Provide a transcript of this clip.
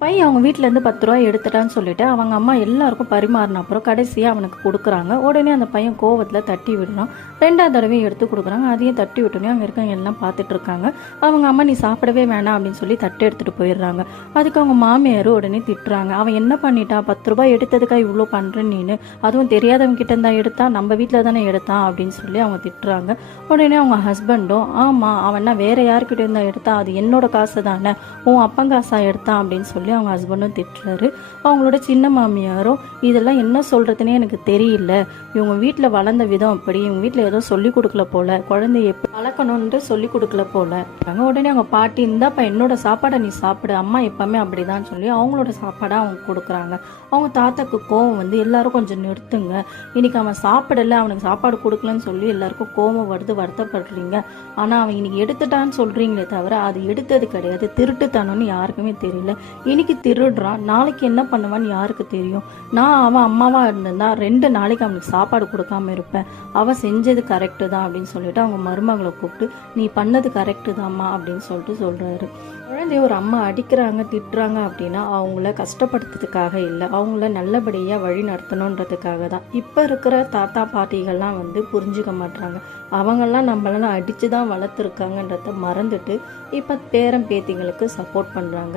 பையன் அவங்க வீட்டிலேருந்து 10 ரூபா எடுத்துட்டான்னு சொல்லிட்டு அவங்க அம்மா எல்லாருக்கும் பரிமாறின அப்புறம் கடைசியாக அவனுக்கு கொடுக்குறாங்க. உடனே அந்த பையன் கோவத்தில் தட்டி விடுறான். 2வது தடவையும் எடுத்து கொடுக்குறாங்க. அதையும் தட்டி விட்டோன்னே அங்கே இருக்கவங்க எல்லாம் பார்த்துட்டு இருக்காங்க. அவங்க அம்மா நீ சாப்பிடவே வேணாம் அப்படின்னு சொல்லி தட்டு எடுத்துகிட்டு போயிடுறாங்க. அதுக்கு அவங்க மாமியாரும் உடனே திட்டுறாங்க. அவன் என்ன பண்ணிட்டான், 10 ரூபாய் எடுத்ததுக்காக இவ்வளோ பண்ணுறேன் நீனு, அதுவும் தெரியாதவங்க கிட்ட இருந்தா எடுத்தான், நம்ம வீட்டில் தானே எடுத்தான் அப்படின்னு சொல்லி அவங்க திட்டுறாங்க. உடனே அவங்க ஹஸ்பண்டும் ஆமாம் அவன்னா வேற யாருக்கிட்ட இருந்தா எடுத்தான், அது என்னோட காசு தானே, உன் அப்பன் காசா எடுத்தான் அப்படின்னு சொல்லி அவங்க ஹஸ்பண்டும் திட்டுறாரு. அவங்களோட சின்ன மாமியாரும் இதெல்லாம் என்ன சொல்றதுன்னே எனக்கு தெரியல, இவங்க வீட்டில் வளர்ந்த விதம் அப்படி, இவங்க வீட்டில் ஏதோ சொல்லி கொடுக்கல போல, குழந்தைய எப்படி வளர்க்கணும்னு சொல்லி கொடுக்கல போல. உடனே அவங்க பாட்டி இந்தாப்பா என்னோட சாப்பாடை நீ சாப்பிடு, அம்மா எப்பவுமே அப்படிதான் சொல்லி அவங்களோட சாப்பாடை அவங்க கொடுக்குறாங்க. அவங்க தாத்தாக்கு கோவம் வந்து எல்லாரும் கொஞ்சம் நிறுத்துங்க, இன்னைக்கு அவன் சாப்பிடல, அவனுக்கு சாப்பாடு கொடுக்கலன்னு சொல்லி எல்லாருக்கும் கோவம் வருது, வருத்தப்படுறீங்க. ஆனால் அவன் இன்னைக்கு எடுத்துட்டான்னு சொல்றீங்களே தவிர அது எடுத்தது கிடையாது, திருட்டுத்தனம்னு யாருக்குமே தெரியல. இன்னைக்கு திருடுறான், நாளைக்கு என்ன பண்ணுவான்னு யாருக்கு தெரியும். நான் அவன் அம்மாவா இருந்திருந்தா 2 நாளைக்கு அவனுக்கு சாப்பாடு கொடுக்காம இருப்பேன். அவன் செஞ்சது கரெக்டு தான் அப்படின்னு சொல்லிட்டு அவங்க மருமகளை கூப்பிட்டு நீ பண்ணது கரெக்டு தான்மா அப்படின்னு சொல்லிட்டு சொல்றாரு. குழந்தைய ஒரு அம்மா அடிக்கிறாங்க திட்டுறாங்க அப்படின்னா அவங்கள கஷ்டப்படுத்துறதுக்காக இல்லை, அவங்கள நல்லபடியாக வழி நடத்தணுன்றதுக்காக தான். இப்போ இருக்கிற தாத்தா பாட்டிகள்லாம் வந்து புரிஞ்சுக்க மாட்டாங்க. அவங்கெல்லாம் நம்மளெல்லாம் அடித்து தான் வளர்த்துருக்காங்கன்றத மறந்துட்டு இப்போ பேரன் பேத்திங்களுக்கு சப்போர்ட் பண்ணுறாங்க.